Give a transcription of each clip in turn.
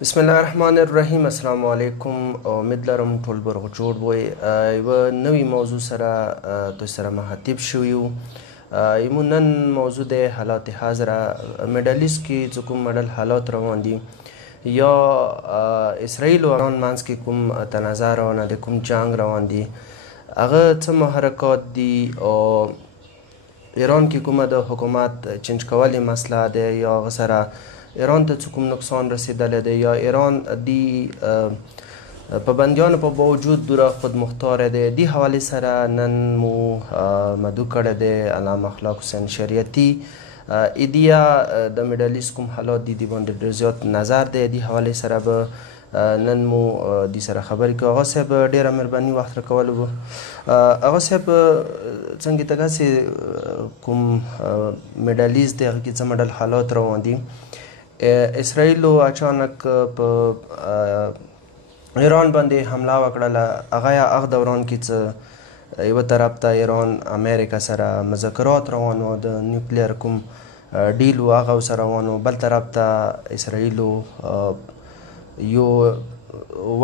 بسم الله الرحمن الرحیم. السلام علیکم. امید لرم ټول برغ جوړ وي. یوه نوې موضوع سره دوی سره مخاطب شوي یو. یمو نن موضوع د حالات حاضره میډل ایسټ کې چې کوم مډل حالات روان دي یا اسرائیل او ایران منځ کې کوم تنازع روانه دی، کوم جنگ روان دي، هغه څه محرکات دي او ایران کې کومه د حکومت چینج کولې مسله ده یا هغه سره ایران ته څه کوم نقصان رسیدلی دی یا ایران دی پابندیانو په باوجود دوره خود مختاره دی. دی حوالې سره نن مو مدعو کړی دی علامه اخلاق حسین شریعتي. ایدیا د میډل ایسټ کوم حالات دي باندې ډېر زیات نظر دی. دی حوالې سره به نن مو دی سره خبرې کوو. هغه صاحب ډېره مهرباني وخت راکولو به. هغه صاحب څنګه دغسې کوم میډل ایسټ دی هغه کې څه مډل حالات روان دي. اسرائیلو اچانک په ایران باندې حمله وکړله. هغه دوران کې څه یوه طرف ته ایران امریکا سره مذاکرات روان وو، د نیوکلیر کوم ډیل و هغه ورسره روان و، بل طرف ته اسرائیلو یو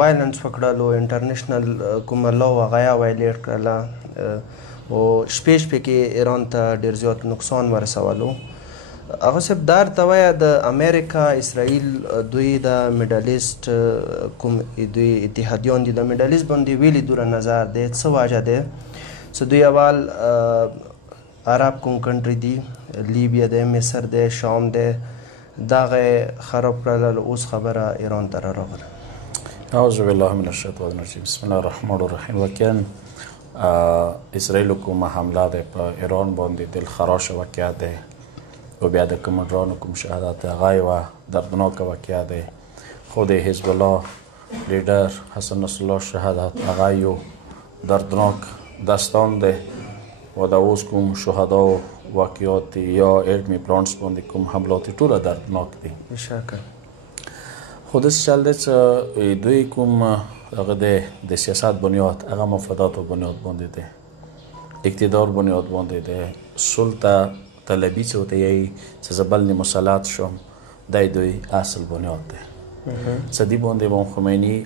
وایلنس وکړلو، انټرنیشنل کوم لا و هغه یې وایلیټ کړله او شپې کې ایران ته ډېر زیات نقصان ورسولو. هغه صاحب دا ورته وایه د امریکا اسرائیل دوی د میډل ایسټ کوم دوی اتحادیان دي د میډل ایسټ باندې ویلي دوره نظر دی، څه وجه دی چې دوی اول عرب کوم کنټري دي، لیبیا دی، مصر دی، شام دی، دغه خراب کړل. اوس خبره ایران ته راغله. اعوذ بالله من الشیطان الرجیم. بسم الله الرحمن الرحیم. واقعا اسرائیل کومه حمله ده په ایران باندې دلخراشه واقعه ده و بیا د کمانډرانو کوم شهادت هغه یوه دردناکه واقعه دی. خود حزب الله لیډر حسن نصر الله شهادت هغه یو دردناک داستان دی و د اوس کوم شهدا و واقعات یا علمي پلانټس باندې کوم حملات ټوله دردناک دي. بېشکه خو داسې چل دی چې دوی کوم هغه د سیاست بنیاد هغه مفاداتو بنیاد باندې دی، اقتدار بنیاد باندې دی، سلطه طلبی څه ورته یایي چې زه بل مسلط شم، دی دوی اصل بنیاد دی. څه دې باندې امام خمیني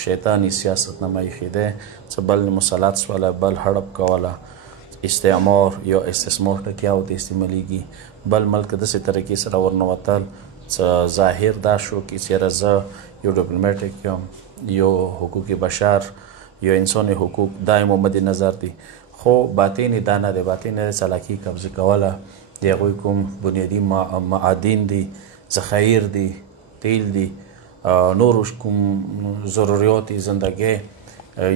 شیطاني سیاست نامه ایښی دی چې بل مسلط شوله، بل هړپ کوله، استعمار یا استثمار ټکیه ورته استعمالیږي، بل ملک داسې طریقې سره ورنوتل چې ظاهر دا شو چې چېرې زه یو ډیپلوماټیک یم، یو حقوق بشر، یو انساني حقوق دا یې مد نظر دي. خو باطن یې دا نه دی، باطن یې چالاکي قبضه کوله، د هغوی کوم بنیادي معادن دي، ذخایر دي، تیل دي، نور کوم ضروریات زندگی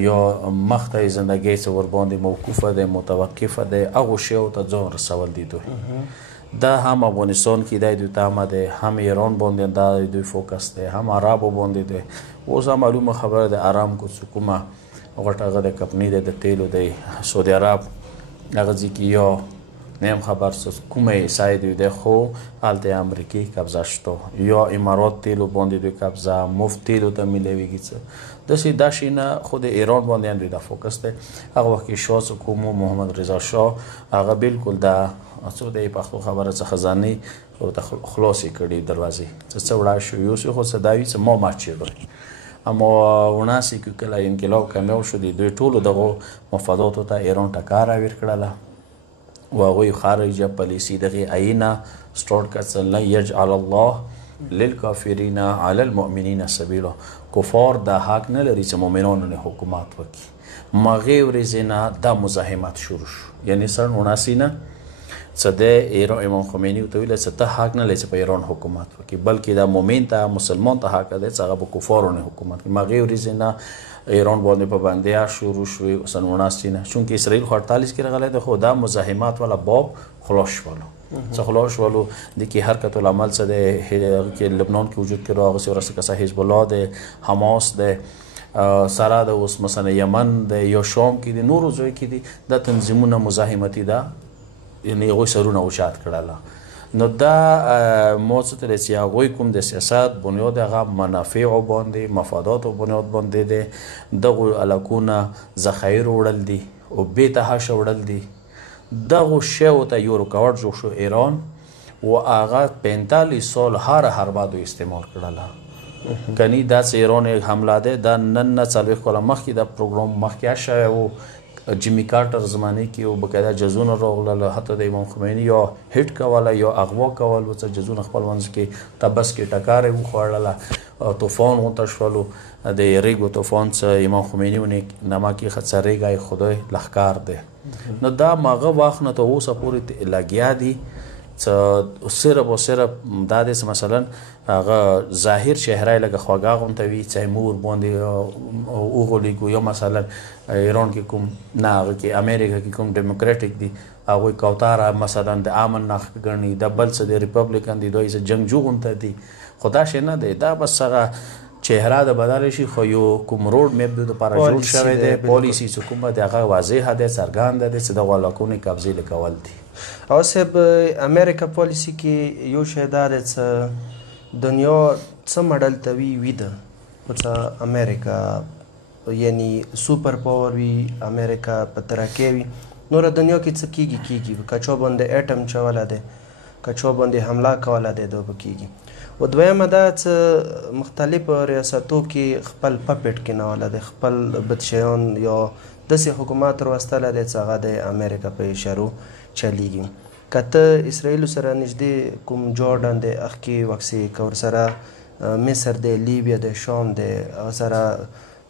یا مخته زندگی چې ورباندې موقوفه دی، متوقفه دی، هغو شیو ته ځان رسول دي دوی. دا هم افغانستان کې دی دوی ته همه دی، هم ایران باندې دا دوی فوکس دی، هم عربو باندې دی. اوس هم معلومه خبره ده ارامکو چې کومه غټ هغه د کمپنۍ دی د تیلو دی، سعودي عرب هغه ځای کې یا نیم خبر څه کومه حصه دوی دی، خو هلته امریکې قبضه شته یا امارات تیلو باندې دوی قبضه، مفت تیلو ته میلیږي څه داسې دا شی نه. خو د ایران باندې هم دوی دا فوکس دی. هغه وخت کې شاه چې کوم محمد رضا شاه هغه بالکل دا څه دی پښتو خبره څه خزانې ورته خلاصې کړي دروازې چې څه وړای شو یو څه خو څه دا وي چې ما مات شوی. اما وناسې کې کله انقلاب کامیاب شو دوی ټولو دغو مفاداتو ته ایران ټکار راویر کړله و هغوی خارجه پالیسي دغې آیینه سټارټ کړه چې لن یجعل الله للکافرین علی المؤمنین سبیلا. کفار دا حق نه لري چې مؤمنانو نه حکومت وکړي. مغې ورځې نه دا مزاحمت شروع شو، یعنی سن 79 نه چې د ایران امام خمیني ورته ویل چې ته حق نه لري چې په ایران حکومت وکړي، بلکې دا مؤمن ته مسلمان ته حق دی چې هغه به کفارو نه حکومت وکړي. مغې ورځې نه ایران باندې پابندیه شروع شوې سن 79 نه، چونکې اسرائیل خو 48 کې راغلی دی، خو دا مزاحمت والا باب خلاص شولو. څه خلاص شولو د کې حرکت العمل څه دی، هغه کې لبنان کې وجود کې راغسې ورسته کسه حزب الله دی، حماس دی، سره د اوس مثلا یمن دی یا شام کې دی، نورو ځایو کې دی، دا تنظیمونه مزاحمتي ده، یعنې هغوی سرونه اوچات کړله. نو دا ما څه ته دی چې هغوی کوم د سیاست بنیاد هغه منافعو باندې مفاداتو بنیاد باندې دی، دغو علاقونه ذخایر وړل دي او بې تحاشه وړل دي. دغو شیو ته یو رکاوټ جوړ شو ایران و هغه 45 سال هر حربه دوی استعمال کړله. کني دا چې ایران حمله ده دا نن نه 40 کاله مخکې دا پروګرام مخکې شوی و جیمی کارټر زمانه کې او بقاعده جزونه راغله حتی د امام خمیني یا هټ کوله یا اغوا کول و چې جزونه خپل منځ کې تبس کې ټکارې وخوړله طوفان غونته شولو د ریګو طوفان چې امام خمیني ونه نما کې خڅریږي خدای لخکار ده نو دا ماغه واخ نه ته اوسه پورې لګیا دي چې صرف او صرف دا د مثلا هغه ظاهر چهره لکه خواږه غونته وي تیمور باندې او غولیګو یا مثلا ایران کې کوم نه هغه کې امریکا کې کوم ډیموکراټیک دي هغه کوتاره مثلا د امن نخ ګڼي د بل څه د ریپبلیکن دي دوی څه جنگجو غونته دي خدا شي نه دی دا بس هغه چهره د بدل شي خو یو کوم روډ میپ د لپاره جوړ شوی دی پالیسی چې کومه دغه واضح ده څرګند ده چې د غلاکونې قبضه لکول دي او سب امریکا پالیسی کې یو شی دا دی چې دنیا څه ماډل ته وي ده چې امریکا یعنی سوپر پاور وي امریکا په ترکیه وي نور دنیا کې څه کیږي کچو باندې اټم چوله ده کچو باندې حمله کوله ده دوه کیږي و دویمه دا چې مختلف ریاستو کې خپل پپټ کې نه ده خپل بدشیان یا داسې حکومت وروستله ده چې هغه د امریکا په اشارو چلیږي کته اسرائیل سره نږدې کوم جوړډن دی اخ کې وکسي کور سره مصر دی لیبیا دی شام دی او سره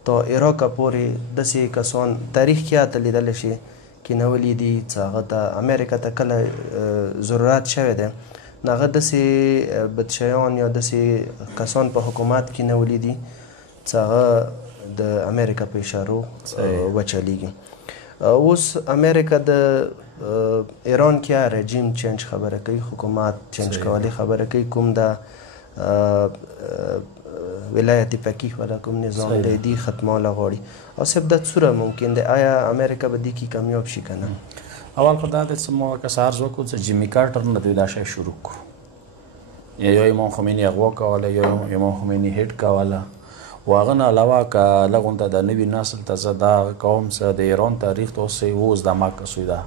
تو عراق پورې داسې کسان تاریخ کې اته لیدل شي کې نولې دي چې هغه ته امریکا ته کله ضرورت شوی دی هغه داسې بدشیان یا داسې کسان په حکومت کې نولې دي چې هغه د امریکا په اشارو وچلیږي اوس امریکا د ایران کې رژیم چینج خبره کوي حکومت چینج کولی خبره کوي کوم د ولایت فقیه ولا کوم نظام دی ختماله غواړي او سب د څوره ممکن دی آیا امریکا به دې کې کامیاب شي که نه اول خو دا د څه مو که څه عرض وکړو چې جیمی کارټر نه دوی دا شی شروع کړو یا امام خمیني اغوا کوله یا امام خمیني هټ کوله و هغه نه علاوه که لغونته د نوي نسل ته زه دا قوم څه د ایران تاریخ ته اوس اوس د ما کسوی ده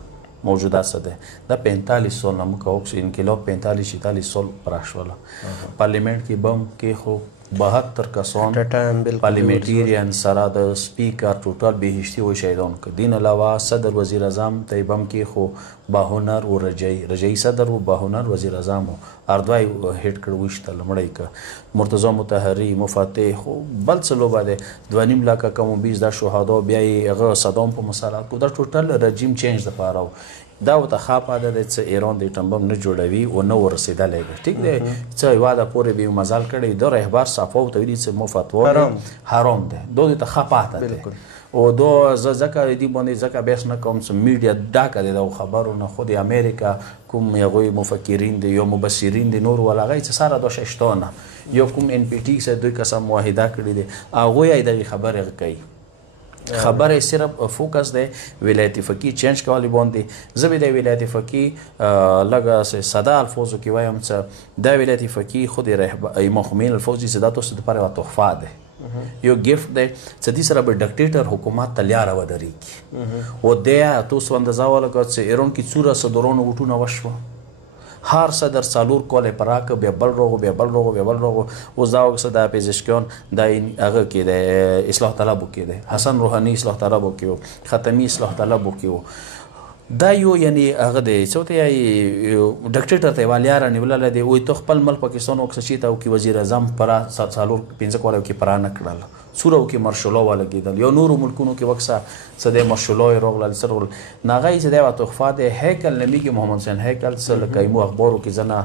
موجوده څه ده دا 45 سال نه موږ وکړو انقلاب 45 سال پراخ شوله پارلیمنت کې بم کې خو 72 کسان پارلیمنټریان سره د سپیکر ټوټل بهشتي و شهیدان که دین علاوه صدر وزیر اعظم ته بم کې خو باهنر و رجعي صدر و باهنر وزیر اعظم اردوای هټ کړ وشته لمړی که مرتضی مطهری مفتح خو بل څه لوبه ده 2.5 لکه کم 20 د شهدا بیا یې هغه صدام په مسالات کو دا ټوټل رژیم چینج لپاره دا وته خاپه ده چې ایران د ټمبم نه جوړوي او نه ورسېدلی دی ټیک دی چې واده پورې به مزال کړی د رهبر صفو ته ویلي چې مفتوا حرام ده دوی ته خاپه ده او دو ځکه دی باندې ځکه بحث نه کوم چې میډیا ډاکه دی د خبرونه خو د امریکا کوم هغوی مفکرین دی یا مبصرین دی نور ولغی چې سره دا ششتونه یا کوم ان پی ټي سره دوی قسم معاهده کړی دی هغوی یې دغه خبرې کوي خبره صرف فوکس دی ولایت فقیه چینج کولی باندې زه به د ولایت فقیه لږه ساده الفاظو کې وایم چې دا ولایت فقیه خود امام خمیني الفاظ چې دا تاسو لپاره یوه تحفه ده یو ګفت دی چې دې سره به ډکټیټر حکومت ته لاره ودرېږي او دی تاسو اندازه ولګوه چې ایران کې څومره صدرانو وټونه وشوه هر صدر څلور کاله پراکه بیا بل روغو بیا بل روغو بیا بل روغو اوس دا وکړه د پزشکیان د هغه کې د اصلاح طلبو کې دی حسن روحاني اصلاح طلبو کې و ختمي اصلاح طلبو کې و دا یو یعنی هغه دی څه ته یې ډکټیټر ته یوه لاره نیوللی دی وایي ته خپل ملک پاکستان وکړه چې ته وکړي وزیر اعظم پره څلور 15 کاله کې پره نه کړله څوره وکړي مرشلا ولګېدل یا نورو ملکونو کې وکړه څه دی مرشلا یې راغلل څه راغلل نه هغه یې چې دی یوه تحفه دی هیکل نمیږي محمد حسین هیکل څه لکه ایمو اخبارو کې ځنه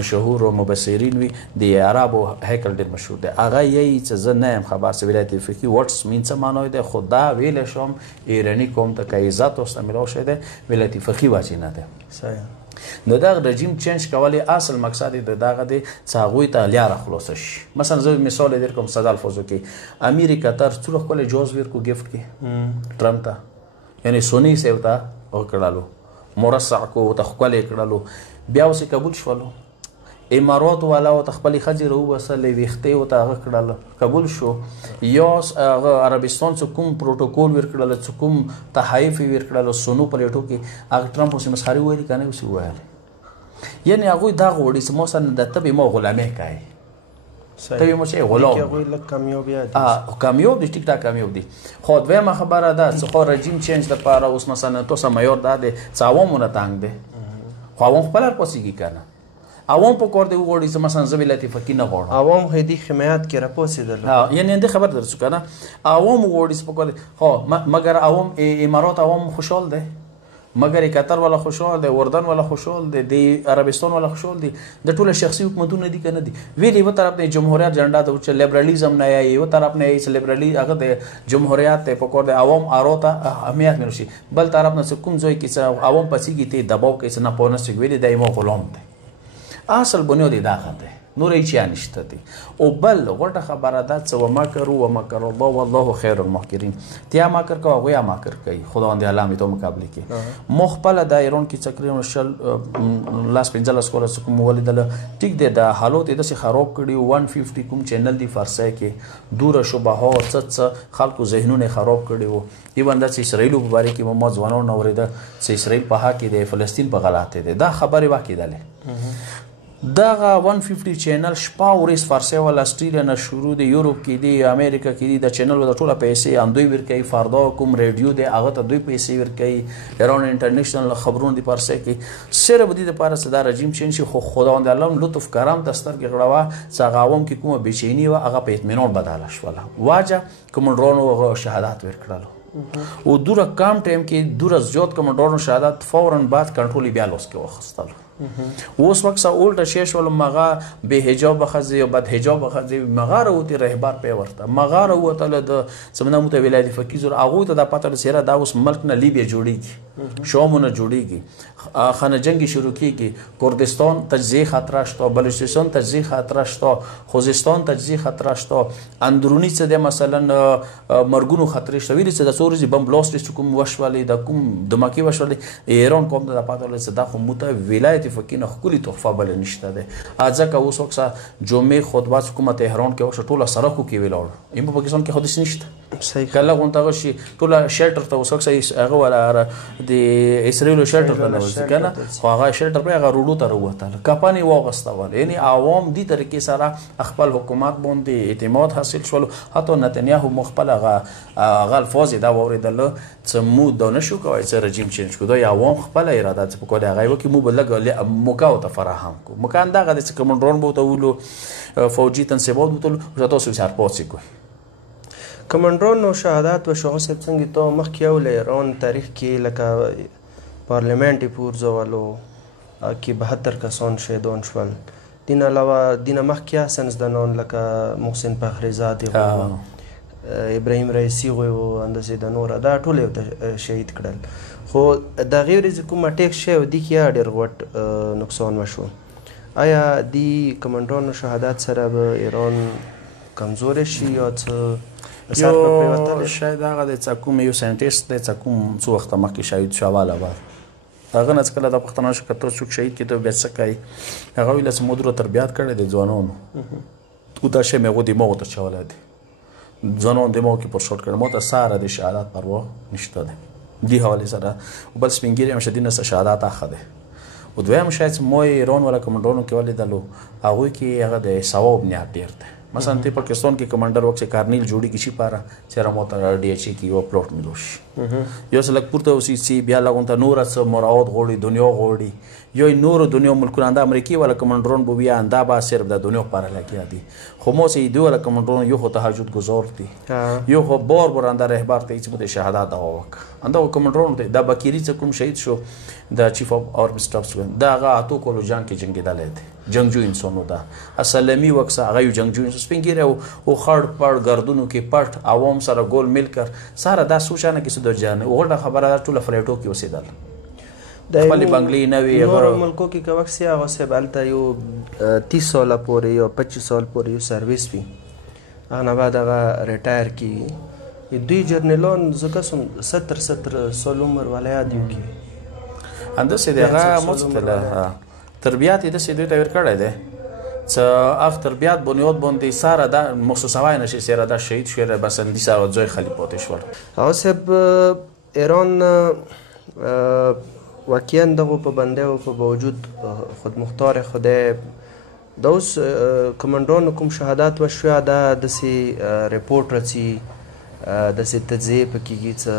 مشهور و مبصرین وي د عربو هیکل ډېر مشهور دی هغه یې چې زه نه یم خبر چې ولایت فقیه وټس مین څه معنی دی خو دا ویلی شم ایراني قوم ته که عزت ورسته میلاو شوی دی ولایت فقیه واچې نه دی صحیح نو دغه رژیم چینج کولی اصل مقصد د دغه دی چې هغوی ته لاره خلاصه شي مثلا زه مثال در کوم ساده الفاظو کې امیر قطر څومره ښکلی جواز ورکړو ګفټ کې ټرمپ ته یعنی سوني صاحب ته وکړلو مرصع کو ورته ښکلی کړلو بیا اوس قبول شولو امارات والا ورته خپلې ښځې راوبسلې ویښتې ورته هغه کړله قبول شو یا هغه عربستان څه کوم پروټوکول ورکړله څه کوم تحایف یې ورکړله سونو پلیټو کې هغه ټرمپ اوس مسخري ویلي که نه اوس یې وویل یعنې هغوی دا غواړي چې ما سره د ته به ما غلامي کوې ته یې مو چې غلام هغوی لږ کامیابیت دي کامیاب دي ټیک ټاک کامیاب دي خو دویمه خبره ده چې خو رژیم چینج دپاره اوس مثلا توسه معیار دا دی چې عوامو نه تنګ دی خو عوام خپله راپاڅېږي که نه عوام په کور دی وغواړي چې مثلا زه ولایت فقیه نه غواړم عوام خو دې حمایت کې راپاڅېدل یعنې دې خبر درسو که نه عوام وغواړي چې په کور دی خو مګر عوام امارات عوام خوشحال دی مګر قطر والا خوشحال دی اردن والا خوشحال دی د عربستان والا خوشحال دي د ټوله شخصي حکومتونه دي که نه دي ویل یوه طرف نه جمهوریت جنډا ته چې لیبرالیزم نه یا یوه طرف نه چې لیبرالی هغه د جمهوریت ته په کور دی عوام ارو ته اهمیت ملو شي بل طرف نه کوم ځای کې چې عوام پسیږي ته دباو کوي چې نه پوه نه شي ویلې دی ما غلام دی اصل بنیاد دا خطه نور هیچ نشته دی او بل غټه خبره ده چې وما کرو وما کر الله والله خیر الماکرین تیا ما کر کو هغه ما کر کوي خداوند علامه تو مقابله کې مخبل د ایران کې تقریبا شل لاس پنځه کوله کوم ولیدل ټیک دی د حالات د سي خراب کړي 150 کوم چینل دی فارسی کې دور شبهات څه خلکو ذهنونه خراب کړي وو ایوان د اسرائیل په باره کې مو ځوانانو اوریده چې اسرائیل په حق کې د فلسطین په غلطه دی دا خبره واکیدله دغه 150 چینل شپه ورځ فارسی ولا استرالیا نه شروع دی یورپ کې دی امریکا کې دی د چینل د ټوله پیسې اندوی ورکوي فردا کوم ریډیو دی هغه ته دوی پیسې ورکوي ایران انټرنیشنل خبرونه دی فارسی کې صرف د لپاره صدا رژیم چینج خو خداوند الله لطف کرم دستر کې غړوا څنګه عوام کې کومه بچینی و هغه په اطمینان بدله شوله واجه کومندرانو شهادت ورکړل او دوره کم ټایم کې دوره زیات کومندرانو شهادت فورا بعد کنټرول بیا لوس کې وخستل اوس وخت اولټه شیش ول مغه به حجاب خزي او بد حجاب خزي مغه وروتي رهبر په ورته مغه وروته د سمنه مت ولایت فقيه زور هغه ته د پاتره سره دا اوس ملک نه لیبیا جوړیږي شومونه جوړیږي خانه جنگي شروع کیږي کردستان تجزیه خطر شته بلوچستان تجزیه خطر شته خوزستان تجزیه خطر شته اندرونی څه د مثلا مرګونو خطر شته ویل څه د سوري بم بلاست کوم وشولې د کوم دماکي وشولې ایران کوم د پاتره څه د خو مت ولایت فقینه خولي تحفه بل نشته ده ځکه اوس وخت جمعه خطبه حکومت تهران کې وخت ټوله سرکو کې ویلوړ ایم په پاکستان کې حدیث نشته صحیح کله غونټه شي ټوله شلټر ته اوس وخت هغه ولا د اسرائیل شلټر ته لوي کنه خو هغه شلټر په هغه روډو ته وروته کپانی واغستول یعنی عوام دي طریقې سره خپل حکومت باندې اعتماد حاصل شول حتی نتنیاهو مخبل هغه الفاظ دا وریدل چې مو دانه شو کوي چې رژیم چینج کو دا عوام خپل اراده په کوډه هغه وکي مو بلګ مکاو ته فراهم کو مکان دغه د کومندرون بو ته ولو فوجي تنصیبات بو ته تاسو سره پاتې کوي کومندرون نو شهادت و شاه صاحب څنګه ته مخکې ول ایران تاریخ کې لکه پارلیمنت پورزو والو کې 72 کسان شهیدان شول دین علاوه دین مخکې سنځدانان لکه محسن فخریزاد ابراهیم رئیسی غو اندازې د نور دا ټول شهید کړل خو د غیر کوم اٹیک شو دي کې ډېر غټ نقصان وشو آیا دی کمانډرانو شهادت سره به ایران کمزور شي یا څه اثر په پریوتل شاید هغه د کوم یو ساينټیست د کوم څو وخت مخکې شهید شواله و هغه نه کله د پښتنو شکته څوک شهید کېدو بیا څه کوي هغه ویل چې مودرو تربیات کړي د ځوانانو او دا شی مې غو دی مو ته چواله دي ځوانان د مو کې پر شورت کړه مو ته ساره د شهادت پروا نشته ده دی حواله سره بل سپینګری هم شدینه شهادت اخده او دویم شاید مو ایران ولا کمانډرونو کې ولیدلو هغه کې هغه د ثواب نه ډیر ده مثلا ته پاکستان کې کمانډر وخت کارنیل جوړی کی شي پاره چیرې مو ته ډی ایچ کې یو پلاټ ملوش یو سلک پورته اوسې سی بیا لګون ته نور څه مراد غوړي دنیا غوړي یو نور دنیا ملکونه د امریکای ولا کمانډرون بو بیا انده با صرف د دنیا لپاره لګیا دي خو مو سي دوه ولا کمانډرون یو تهجد گزار دي یو خو بار انده رهبر ته چې د شهادت دا وک انده کمانډرون ته د بکیری څخه کوم شهید شو د چیف اف آرم سټاف دا هغه اتو کولو جنگ کې جنگیدل دي جنگجو انسانو دا اسلامي وکس هغه جنگجو سپینګره او خړ پړ گردونو کې پټ عوام سره ګول مل کر سره دا سوچانه کې سود جان وګړه خبره ټوله فلیټو کې اوسېدل خپل بنگلي نوي نور ملکو کې کوکسي هغه سه بلته یو 30 سال پورې یا 25 سال پورې یو سرویس وی انا بعد هغه ریټایر کی دوی جرنلون زکه 70 سال عمر ولایت یو کې انده سه دغه مستله تربیات د سه دوی ته ور کړی دی چې اف تربیات بنیاد باندې ساره د مؤسسه نشي سره د شهید شوی بسندي سره ځای خلی پاتې شو او سب ایران واقعا دغه پابندۍ او په باوجود خود مختار خدای د اوس کمانډوانو کوم شهادات وشوه دا داسې ریپورټ راځي داسې تجزیې په کېږي څه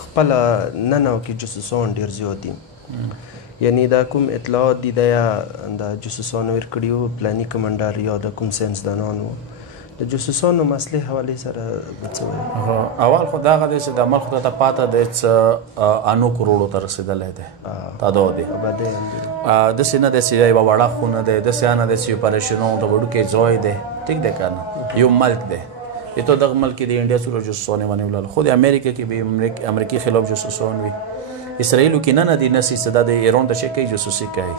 خپله ننه کې جاسوسان ډېر زیات دي یعنی دا کوم اطلاعات دي دا یا د جاسوسانو ورکړي وو پلاني کمانډر یا د کوم ساینسدانان وو د جاسوسانو مسلې حوالې سره به څه وایي اول خو دغه دی چې د عمل خو ته پاته دی څه انو کروړو ته رسېدلی دی تاداو دی داسې نه دی چې یوه وړه خونه دی داسې نه دی چې اپریشنونو ته وړوکی ځای دی ټیک دی که نه یو ملک دی تو دغه ملک کې د انډیا څومره جاسوسان یې ونیولل خو د امریکا کې به امریکې خلاف جاسوسان وي اسرائیلو کې نه دی نسی چې دا د ایران ته چې کوي جاسوسي کوي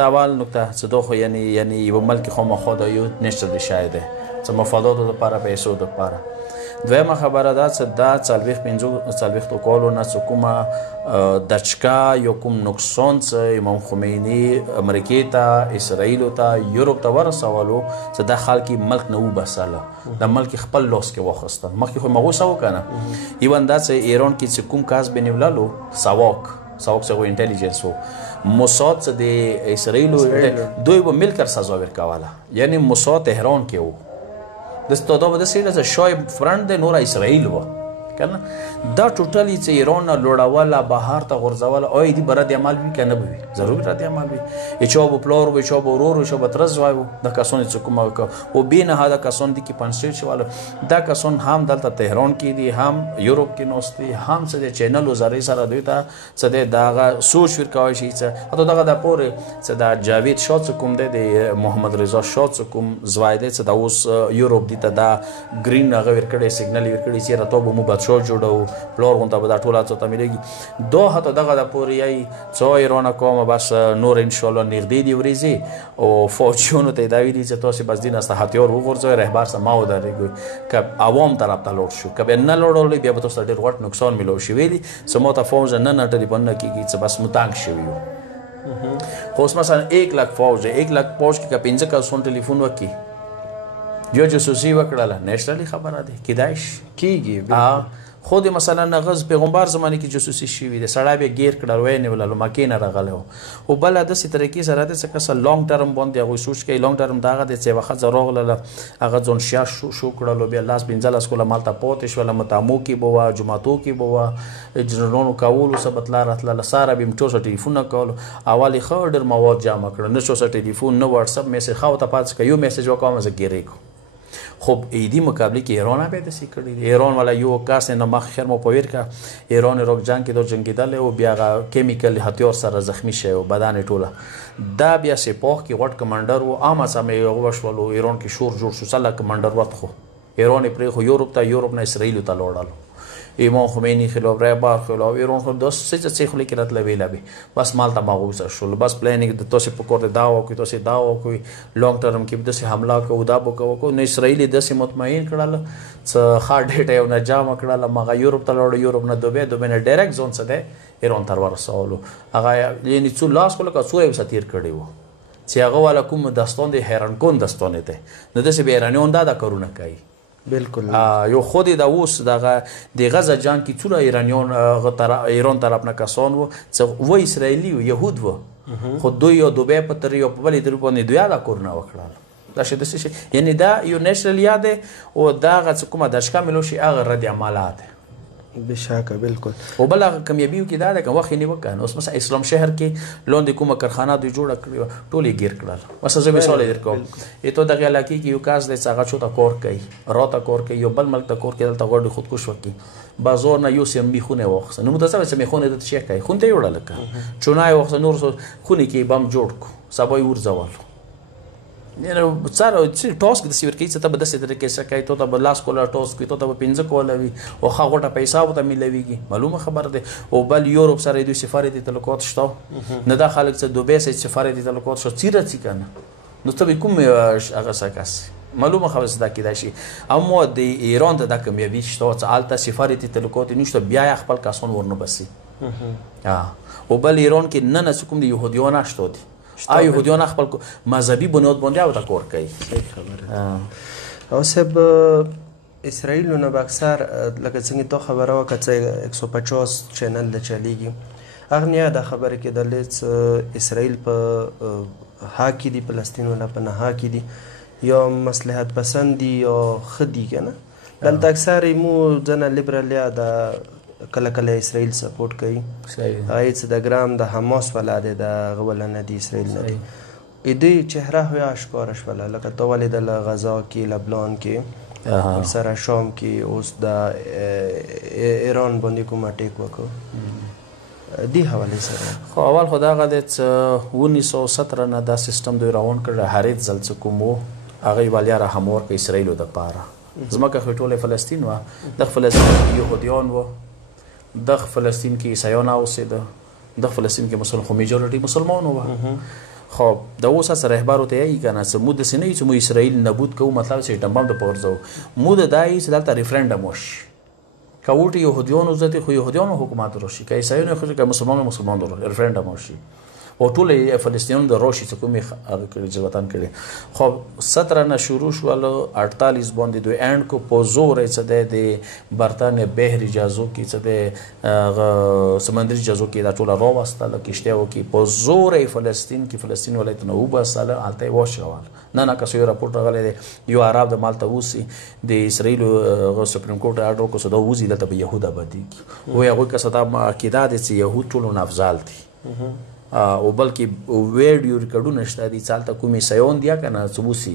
دا اول نکته چې دا خو یعنی یو ملک خامخا دا یو نشته شاید دی څه مفاداتو دپاره پیسو دپاره دویمه خبره دا چې دا څلوېښتو کالو نه چې کومه دچکه یا کوم نقصان چې امام خمیني امریکې ته اسرائیلو ته یورپ ته ورسولو چې دا خلک ملک نه وباسله د ملک خپل لاس کې واخیستل مخکې خو مغول څه وکنه ایون دا چې ایران کې چې کوم کس بنیوللو سواک څه خو انټیلیجنس و موساد چې د اسرائیلو دوی به مل کر سزا ورکوله یعنی موساد تهران کې و دا به داسې ده چې شاید فرنټ دی نوره اسرائیل وه که نه دا ټوټلي چې ایران نه لوړوله بهر ته غورځوله آیا دې به رد عمل وي که نه به وي ضروري رد عمل وي چا به پلار و چا به ورور و چا به تره زوی و دا کسان چې کومه و بېنهایته کسان دي کې پنسټ شول دا کسان هم دلته تهران کې دي هم یورپ کې ناست دي هم څه د چینل وزارې سره دوی ته څه دی د هغه سوچ ورکوی شي څه حتی دغه د پورې څه د جاوید شاه څه کوم دی د محمد رضا شاه څه کوم زوی دی څه د اوس یورپ دي ته دا ګرین هغه ورکړی سیګنل یې ورکړی چې یاره تا به مو بادشاه جوړو پلار غونته به دا ټول هڅو ته میلېږي دا حتی دغه د پورې یی څه ایران کومه بس نور انشاءالله نږدې دي ورځي او فوجیانو ته یې دا ویلي چې تاسې بس دین است هتیار وغورځوئ رهبر سره ما ودرېږئ که عوام طرف ته لاړ شو که به نه لاړلی بیا به تاسو ته ډېر غټ نقصان میلاو شي ویلي چې ما ته فوج نه نه ټلیفون نه کېږي چې بس مو تنګ شوي یو خو اوس مثلا 1 لک فوج دی 1 لک فوج کې که 15 کسان ټلیفون وکړي یا جاسوسي وکړله نیشنلي خبره دی کیدای شي کېږي خود مثلا نغز پیغمبر زمانه کې جاسوسي شوي دی سړی به ګیر کړل ویې نیوللو مکې نه راغلی و خو بله داسې طریقې سره دی چې کسه لانګ ټرم باندې هغوی سوچ کوي لانګ ټرم د هغه دی چې یوه ښځه راغلله هغه ځان شیا شو کړلو بیا 15 کاله مالته پاتې شوله متامو کې به وه جوماتو کې به وه جنرالانو کولو څه به تله راتلله ساره به یې ټول سره ټلیفونونه کولو اول یې ښه ډېر مواد جمع کړه نه چا سره ټلیفون نه واټساپ میسج ښه ورته پاتې که یو میسج وکړم زه ګیرې کړم خب ایدی مقابله کې ایران هم داسې کړي دي ایران والا یو کس نه مخ خیر مو پویر کا ایران روک جنگ کې د جنگیدل او بیا کیمیکل هتیار سره زخمی شوی او بدن ټوله دا بیا سپاه کې غټ کمانډر و عامه سمې وشولو ایران کې شور جوړ شو سلا کمانډر وخت خو ایران پرې خو یورپ نه اسرائیل ته لوړل امام خمینی خلاف رهبر خلاف ایران خو داس څه خو لیکل راتله ویلا به بس مالته مغوسه شول بس پلانینګ د تاسو په کور دا و کوي تاسو دا و کوي لانګ ټرم کې د حمله کو دا کو نه اسرائیل د مطمئن کړل څه خا ډیټ یو نه جام کړل مغه یورپ ته لوړ یورپ نه دوبه نه ډایرکټ زون څه ده ایران تر ورسولو هغه یعنی څو لاس کول کا څو یو ساتیر کړی وو چې هغه والا کوم داستان دی حیران کون داستان ته نو د څه به ایرانیون دا کارونه کوي بالکل یو خودی د اوس دغه د غزه جنگ کې څوره ایرانیون ایران طرف نه کسان وو چې و اسرائیلی و یهود وو خو دوی یو دوبه په تر یو په بلې در باندې دوی دا کورونه وکړل دا شي یعنی دا یو نېشنل یاد او دا غڅ کومه د شکاملو شي هغه رد عملات بشاکه بالکل او بل کامیابی کې دا ده که وخت نه وکړ اوس مثلا اسلام شهر کې لاندې کومه کارخانه دوی جوړه کړې ټولې ګیر کړل مثلا زه مثال درکوم ته دغه علاقې کې یو کاس د څنګه چوتا کور کوي راته کور کوي یو بل ملک ته کور کوي دلته غوډي خودکش وکړي بازار نه یو سیم میخونه واخص نو متصور چې میخونه د شي کوي خونته یوړل لکه چونای واخص نور خوني کې بم جوړ کو سبا یور زوال یعنی څاره چې ټاسک د سیور کې څه ته بدسه طریقې سره کوي ته به لاس کوله ټاسک ته به 15 کوله وي او هغه غټه پیسې وته ملويږي معلومه خبر ده او بل یورپ سره دوی سفارتي تعلقات شته نه د خلک څخه دوبه سره سفارتي تعلقات شته چیرې څه کنه نو ته کوم هغه سکاس معلومه خبره ده کې دا شي اما د ایران د کامیابی شته چې الته سفارتي تعلقات نشته بیا خپل کسان ورنه بسي او بل ایران کې نه کوم د يهوديان شته دي يهوديان خپل مذهبي بنیاد باندې او تکور کوي او سب اسرائیل نو اکثر لکه څنګه ته خبره وکړه 150 چینل د چلیږي اغنیا د خبره کې د اسرائیل په ها کې دي فلسطین ولا په نها کې دي یا مصلحت پسند دي یا ښه دي که نه دلته اکثر مو ځنه لیبرل یا د کله کله اسرائیل سپورټ کوي هغه چې د ګرام د حماس والا دی د هغه ولا نه دي اسرائیل نه دي دوی چهره های اشکاره شوله لکه تا ولیدله غزا کې لبنان کې سره شام کې اوس د ایران باندې کوم اټیک وکړو دی حواله سره خو اول خو دغه د 1917 نه دا سیستم دوی راون کړ هریت ځل څه کوم هغه والیا را همور کې اسرائیل د پاره زمکه خټوله فلسطین و د فلسطین يهوديان و د فلسطین کې عیسایان اوسېده د فلسطین کې مسلمان خو میجورټي مسلمان و خب د اوس سره رهبر ته یی کنه سمو د سینې چې مو اسرائیل نابود کوو مطلب چې ټمبم د پورځو مو د دای چې دلته ریفرندم وشي کاوټ يهوديان زته خو يهوديان حکومت وروشي کای عیسایان خو چې مسلمان ریفرندم وشي او ټول فلسطینیان د روشي څخه کومې کړي چې وطن کړي خو 17 نه شروع شول 48 باندې دوی اند کو پوزور چې د برتانیې بحري جازو کې چې د سمندري جازو کې دا ټول راو واستله کېشته و کې پوزور فلسطین کې فلسطین ولایت نه وباسله الته وشوال نه کسو راپورټ راغلی دی یو عرب د مالته وسی د اسرائیل سپریم کورټ اډر کو صدا وزي دلته به يهود آبادي وي هغه کسه دا عقیده دي چې يهود ټول افضل دي او بلکې ویډیو ریکارډونه شته دي چالت کومې سيون دي کنه څوبوسي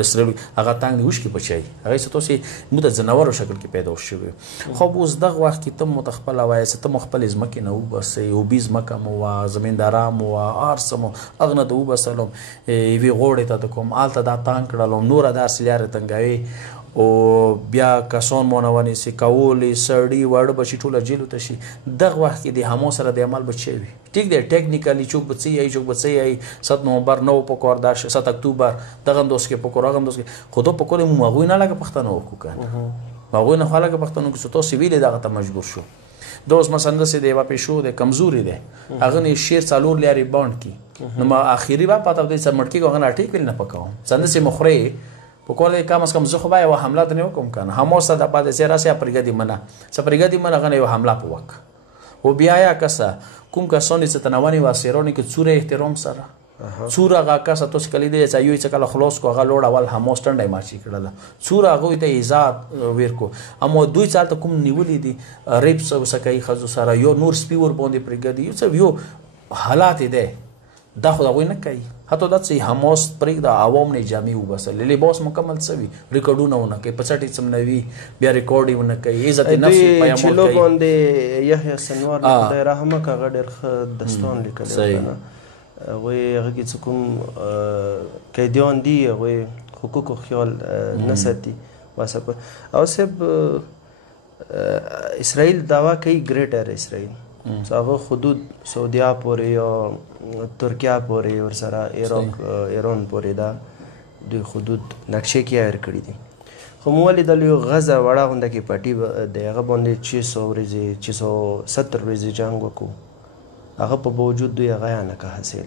رسرل هغه تانګ وش کې پچای هغه څه توسي مو د جنورو شکل کې پیدا شوی خو اوس دغه وخت کې تم متخپل وای چې تم خپل ځمکه نه وبس او بیز مکه مو زمیندارام او ارسمو اغنه د وبسلم وی غوړې ته کوم آلته دا تانګ کړلم نور د اصليار تنګوي او بیا کسان مونونی سي کولي سړی وړ بشي ټوله جیل ته شي دغه وخت کې د همو سره د عمل بچي وي ټیک دی ټیکنیکلی چوک بچي ای چوک بچي ای 7 نومبر نو پکور دا 7 اکتوبر دغه دوس کې پکور هغه دوس کې خودو پکور مو مغوی نه لګه پښتنو وکړه کنه مغوی نه خلک پښتنو کې ستو سیویل دغه ته مجبور شو دوس مسند سي دی وا پېښو د کمزوري دی هغه نه شیر څالور لري باند کی نو ما اخیری با پاتو دې سمټکی هغه اټیک ویل نه پکاو څنګه سي مخري په کول کم از کم زه خو به حمله نه وکم کنه هموسه د بعد سره سي پرګدي منه سپرګدي منه غنه یو حمله په وک او بیا یا کسه کوم کسانی چې تنوانی واسيرونی کې څوره احترام سره څوره غا کسه توس کلی دی چې یو چې کله خلاص کو غا لوړ اول هموس ټنډای ماشي کړل څوره غوي ته عزت ورکو اما دوی چالت کوم نیولې دي ریپ سکای خزو سره یو نور سپیور باندې پرګدي یو حالات دي دا خو دا وای نه کوي حتی دا چې حماس پرېږ د عوام نه جامع وباسل لباس مکمل سوي ریکارډونه ونه کوي پچټي سم نوي بیا ریکارډ ونه کوي عزت نفس پیغام کوي چې باندې یحیی سنوار خدای رحمه کا غډر خ دستان لیکل کنه وای هغه کې کوم قیدیان دي وای حقوق خیال نستی واسه او سب اسرائیل دعوا کوي ګریټر اسرائیل هغه حدود سعودیا پورې یا ترکیه پورې ور سره ایران پورې دا دوی حدود نقشې کې ایر کړی دي خو مو ولیدل یو غزه وړه غونډه کې پټي د هغه باندې 600 ورځې 670 ورځې جنگ وکړو هغه په باوجود دوی هغه نه که حاصل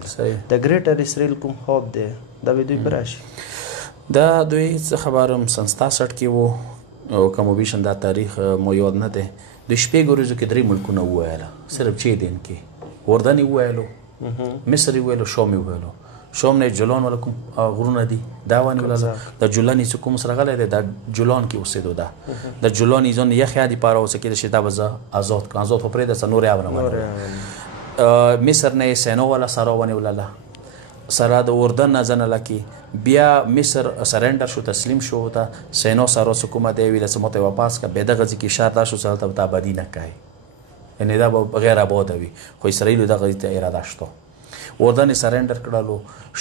د ګریټر اسرائیل کوم خوب دی دا به دوی پراشي دا دوی څه خبرم سنستا سټ کې وو او کوم بیشن دا تاریخ مو یاد نه دی د شپې ګورځو کې درې ملکونه وایله صرف چې دین کې اردن وایلو مصر وایلو شام وایلو شام نه جولان ولکم غرونه دي دا وانی ولا د جولان چې کوم سره غلې ده د جولان کې اوسېدو ده د جولان ځون یخ یادي پاره اوسه کې د شتا بزا آزاد خو پرې د سنور یاونه مصر نه سينو ولا سره ونی ولا سره د اردن نه ځنه لکی بیا مصر سرندر شو تسلیم شو تا سينو سره حکومت دی ویل سمته واپس کا به دغه ځکه شاته شو چلته تا بدی نه کوي ان دا غیر آباد وي خو اسرائیل دغه ته اراده شته اردن سرندر کړهلو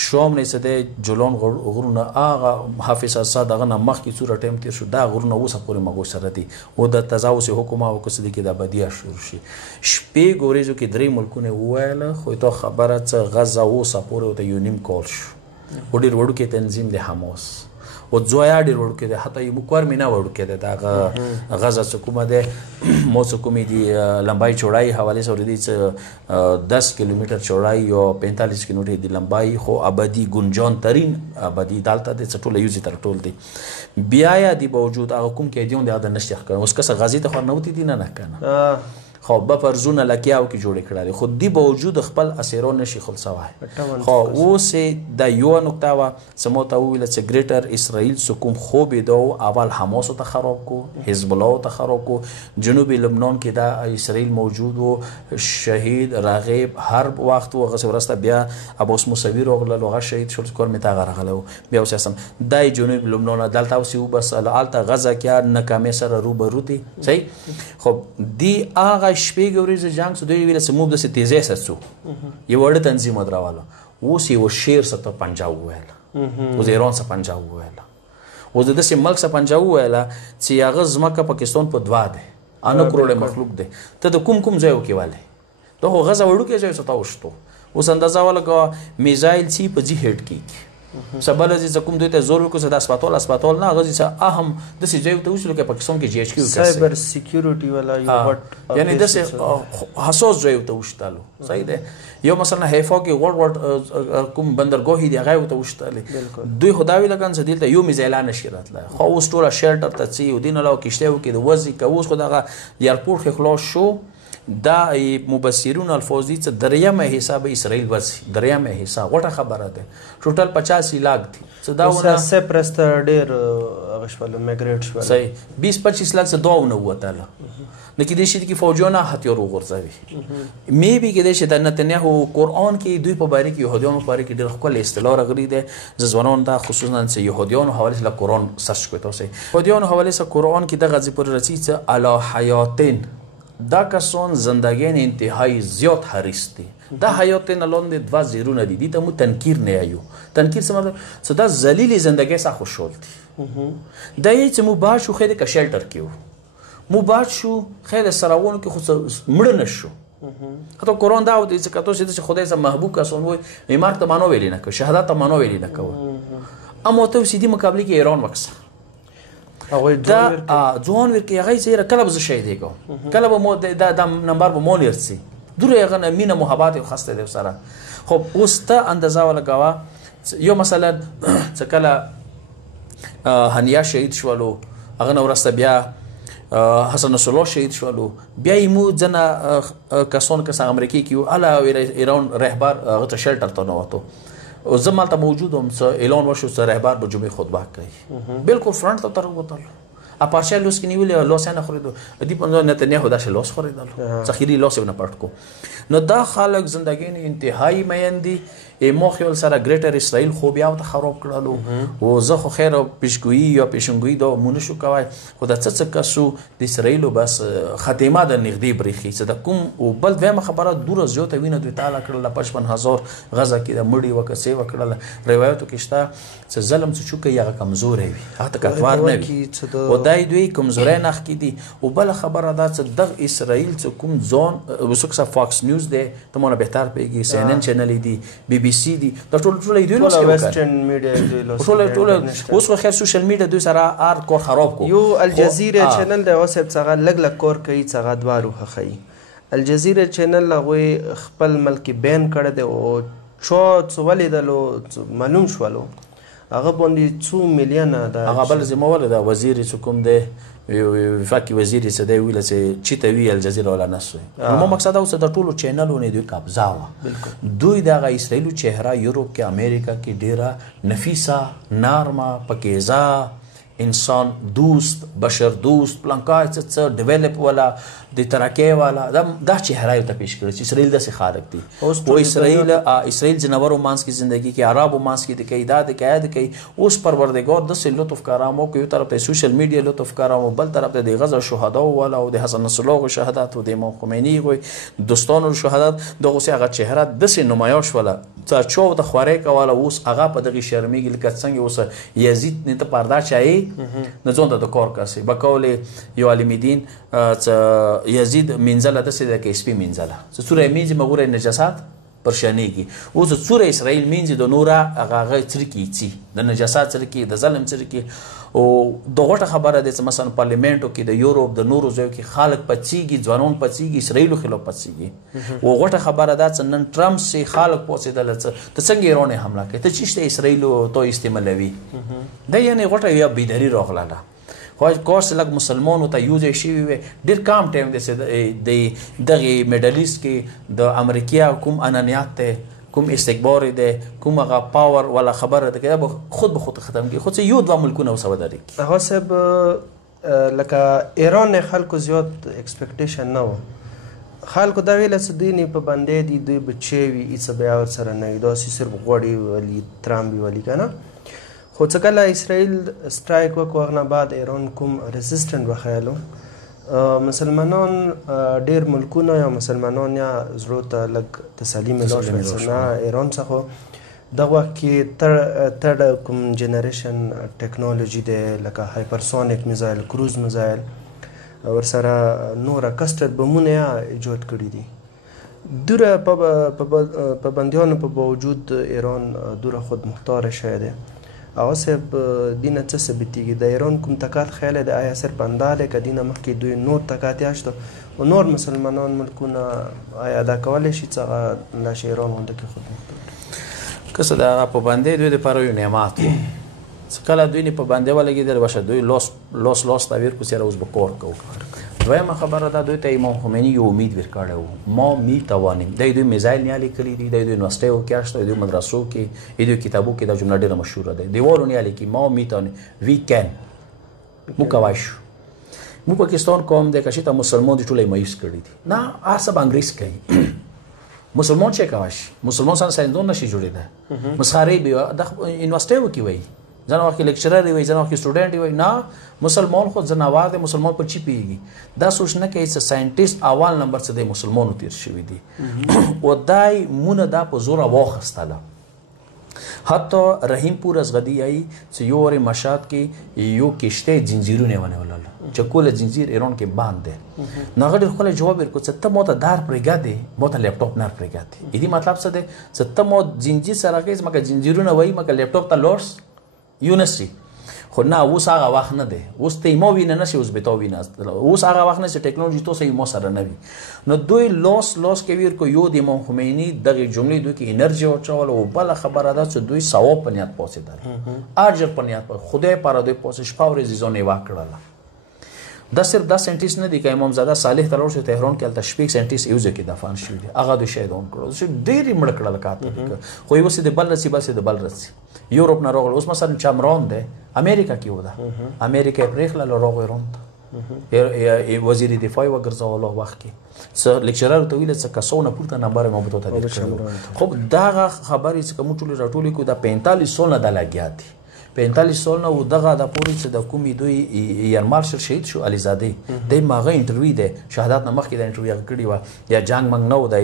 شوم نه سده جولان غرونه اغه حافظ اسد دغه مخ کی صورت ټیم تیر شو دا غرونه اوسه پورې مغو سره دي او د تجاوز حکومت او کسد کې د بدیه شروع شي شپې ګورېزو کې درې ملکونه وایله خو ته خبره څه غزا اوسه پورې ته یو نیم کول شو وړي وړو کې تنظیم د حماس او زویا ډیر وړو کې ده حتی یو کور مینا وړو کې ده دا غزا حکومت ده مو حکومت دی لمبای چوڑای حواله سره دي 10 کیلومتر چوڑای او 45 کیلومتر دی لمبای خو آبادی گنجان ترين آبادی دالته د ټول یوزي تر ټول دي بیا یا دی باوجود هغه کوم کې دیون د نشته اوس کس غازی ته خو نوتی دي نه کنه خو به پرزونه لکیاو کې جوړې کړل خو دی باوجود خپل اسیرو نشي خلاصوای خو اوس د یو نقطه وا سموته ویل چې ګریټر اسرائیل سکوم خو به دو اول حماس ته خراب کو حزب الله ته خراب کو جنوبي لبنان کې دا اسرائیل موجود وو شهید راغب هر وخت و غسه ورسته بیا ابوس موسوی روغله لغه شهید شول کور می تا غرغله بیا اوس اسم دای جنوب لبنان دلته اوس بس الالته غزه کې ناکامه سره روبرو دي صحیح خو دی هغه شپې ګورې جنگ سو دوی ویل سمو د تیزه سچو یو وړ تنظیم دراواله اوس یو شیر ست پنجاب ویل اوس ایران څخه پنجاب ویل اوس د سیمه ملک څخه پنجاب ویل چې هغه زمکه پاکستان په دوا ده انا کروڑ مخلوق ده ته د کوم ځای کې والے دغه غزه وړو کې ځای ستا وشتو اوس اندازه ولګه میزایل سی په جی هټ کې سبل از کوم دوی ته زور وکړو د اسپیټال نه غزي څه اهم د سي ځای ته وشل کې پاکستان کې جی ایچ کیو سایبر سکیورټي والا یو وټ یعنی د سه حساس ځای ته وشتالو صحیح ده یو مثلا حیفا کې وړ کوم بندرګاه دی هغه ته وشتل دوی خدای لګان څه دلته یو میزایلان شیرات لا خو اوس ټوله شیلټر ته څي او دین له کېشته کې د وځي کوس خدای ایرپورټ خلاص شو دا مبصرون الفوزی څه دریمه حساب اسرائیل وځي دریمه حساب غټه خبره ده ټوټل 85 لاک دي څه داونه سپرست ډیر غشول میګریټ شول صحیح 20-25 لاک څه داونه وته نو کې د شي کې فوجونه هتیار وغورځوي می بي کې د شي د نتنیاهو قرآن کې دوی په باره کې يهوديانو په باره کې ډېر خپل اصطلاح راغلي ده ځوانان دا خصوصا چې يهوديانو حواله سره قرآن سرچ کوي تاسو يهوديانو حواله سره قرآن کې د غزي پر رسي چې الا حیاتین دا کسان زندگین انتهایی زیاد حریص دي دا حیاتین الان دوا زیرونه دي ته مو تنکیر نه ایو تنکیر سم صدا ذلیل زندگی سره خوشحال دي دا یې چې مو باشو خیره کا شیلټر کیو مو باشو خیره سراون کې خو مړ نشو حتی قرآن دا و چې کتو چې خدای سره محبوب کسان وای ایمان ته مانو ویلی نه کو شهادت ته مانو ویلی نه کو اما ته سیدی مقابله کې ایران وکړه دا ځوان ورکه هغه زیره کله به شهید کېږم کله به مو دا نمبر به مونږ ورسي دوره هغه مینه محبت او خسته دی سره خو اوس ته اندازه ولګوا یو مثلا چې کله هنیا شهید شولو هغه نو ورسته بیا حسن نصر الله شهید شولو بیا یمو ځنه کسان کس امریکای کیو الا ایران رهبر هغه ته شلټر ته نوته او زمال ته موجودم څه اعلان وشو چې رهبر به جمعې خطبه کوي بالکل فرنٹ ته تر وته اپارشا لوس کې نیولې لوس نه خریدو دی په نتنیاهو دا لوس خریدل ذخیری لوس نه پټ کو نو دا خلک زندګۍ انتهایی میندي مو خیال سره ګریټر اسرائیل خو بیا ته خراب کړلو او زه خو خیر پیشګویی یا پیشنګویی دا مونږ شو کوي خو دا څه کسو د اسرائیل بس خاتمه د نغدي بریخي چې د کوم او بل دغه خبره دور زیاته وینه دوی تعالی کړل 55000 غزه کې د مړی وکسي وکړل روایتو کې شته چې ظلم څه چوکي هغه کمزور وي هغه کټوار نه وي او دای دوی کمزوري نه خکې دي او بل خبره دا چې د اسرائیل څخه کوم ځون وسکه فاکس نیوز دی ته مونږ بهتر پیږي سی ان ان چینل دی بي بي سي دي دا ټول ایدي لوس کې ویسټرن میډیا دی لوس ټول اوس خو خیر سوشل میډیا دوی سره ار کور خراب کو یو الجزیره چینل دی اوس څنګه لګ لګ کور کوي څنګه دوارو خخی الجزیره چینل هغه خپل ملک بین کړی دی او چو ولیدلو معلوم شولو هغه باندې 2 میلیون دا هغه بل زموږ د وزیر حکومت دی وفاقي وزیر څه دی ویل چې چیته وی الجزیره ولا نسوي نو مقصد اوس د ټولو چینلونو دوی قبضه وا دوی د اسرائیل چهره یورپ کې امریکا کې ډیره نفیسه نارما پکیزا انسان دوست بشر دوست پلانکای څه ډیولپ ولا د ترکیه والا دا چهره ته پیش کړی چې اسرائیل د خارق دي او اسرائیل جنورو مانس کی زندگی کې عربو مانس کی د قیدا د قید کوي اوس پروردگار د لطف کرامو کوي طرف ته سوشل میډیا لطف کرامو بل طرف ته د غزه شهدا والا او د حسن نصر الله شهادت او د امام خمینی کوي دوستانو شهادت دغه هغه چهره د نمایش ولا څه چو د خواري کوله اوس هغه په دغه شرمېږي لکه څنګه اوس یزید نه ته پردا چای نه ځون د کور کاسي بقول یو علم دین یزید منزله د سیده کې سپی منزله سوره میز مغوره نجاسات پرشانیږي اوس سوره اسرائیل مینځ د نوره هغه ترکی چی د نجاسات ترکی د ظلم ترکی او دغه خبره ده چې مثلا پارلیمنتو کې د یورپ د نورو ځایو کې خلک پچیږي ځوانون پچیږي اسرائیل خلاف پچیږي او غټه خبره ده چې نن ټرمپ سي خلک پوسیدل چې ته څنګه ایران حمله کوي ته چیشته اسرائیل تو استعمالوي دا یعنی غټه یا بيداری راغله خو کورس لږ مسلمانو ته یوځای شوي وي ډېر کم ټایم دی چې د دغې میډلیست کې د امریکا کوم انانیت دی کوم استکبار دی کوم هغه پاور والا خبره ده که خود به خود ختم کړي خو څه یو دوه ملکونه وسوداري هغه صاحب لکه ایران خلکو زیات اکسپیکټیشن نه و خلکو دا ویله چې دوی نه پابندی دي دوی بچی وي هېڅ بیا ورسره نه وي داسې صرف غوړې ولي ترامبي ولي که نه خو څه کله اسرائیل سټرایک وکړو هغه نه بعد ایران کوم ریزسټنټ وښیلو مسلمانان ډېر ملکونه یا مسلمانان یا زړو ته لږ تسلي میلاو شول چې نه ایران څخه دغه وخت کې ترډ کوم جنریشن ټیکنالوژي دی لکه هایپرسونیک میزایل کروز میزایل ورسره نوره کسټرډ بمونه یې ایجاد کړي دي دوره پابندیانو په باوجود ایران دوره خود مختاره شوی دی هغه صاحب دې نه څه ثابتېږي د ایران کوم تکات خیالی دی آیا صرف همدا دی که دې نه مخکې دوی نور تکاتیا شته و نور مسلمانان ملکونه آیا دا کولی شي چې هغه لاش ایران غونډه کې خود مختار که څه د هغه پابندۍ دوی دپاره یو نعمت و چې کله دوی نه پابندۍ ولګېدل باشه دوی لاس تاویر کړو چې یاره اوس به کار کوو دویمه خبره ده دوی ته امام خمیني یو امید ورکړی و ما میتوانیم دوی میزایل نیالې کړي دي دوی یونیورسټیو کې شته دوی مدرسو کې دوی کتابو کې دا جمله ډېره مشهوره ده دیوالو نیالې کې ما میتوانیم وی کین موږ کولی شو موږ پاکستان قوم دی که چې ته مسلمان دي ټوله یې مایوس کړي دي نه هر څه به انګریز کوي مسلمان چې کولی شي مسلمان سره ساینسدان نشي جوړېدی مسخرې به د یونیورسټیو کې وایي ځنه وخت کې لیکچرر وي ځنه وخت کې سټوډنټ وي نه مسلمان خو ځناور دی مسلمان په چی پیږي دا سوچ نه کوي چې ساینټیسټ اول نمبر څه دی مسلمانو تیر شوي دي او دای مونږ دا په زوره واخیستله حتی رحیم پور ازغدي یایي چې یو وارې مشهد کې یو کشته زنځیرونه ونیولل چې کوله زنځیر ایران کې باند دی نو هغه ډېر ښکلی جواب ورکړو چې ته ما ته دار پرېږدې ما ته لیپټاپ نه پرېږدې دې مطلب څه دی چې ته ما زنځیر سره کوې مګر زنځیرونه وایي مګر لیپټاپ ته لاړ یونسی خو نه اوس هغه وخت نه دی اوس ته ما وینه نشي اوس به تا وینه اوس هغه وخت نه چې ټیکنالوژي تو سه ما سره نه وي نو دوی لاس کوي ورکو یو د امام خمیني دغه جملې دوی کې انرژي او چول او بل خبره ده چې دوی ثواب په نیت پوسیدل اجر په نیت خدای پر دوی پوسش پاور زیزونه واکړه دا صرف دا ساينټیست نه دي که امام زاده صالح تلور شو تهران کې الته شپږ ساينټیست یو ځکه دفن شوی دي هغه دوی شهیدون کړو چې ډېری مړ کړل کاته خو یو څه د بل رسی بس د بل رسی یورپ نه راغل اوس مثلا چمران ده امریکا کې وده امریکا پرېخله راغی ایران ته وزیر دفاع وګرځول وخت کې څه لیکچرر ته ویل څه کسونه پورته نمبر مو بتو ته لیکچر خو دا خبرې چې کوم ټول راټولې کو دا 45 سال نه د لګیا دي 45 سال نه و دغه د پوری چې د کومې دوی یار مارشل شهید شو علیزاده د ماغه انټرویو ده شهادت نه مخکې د انټرویو کړی و یا جنگ منګ نو د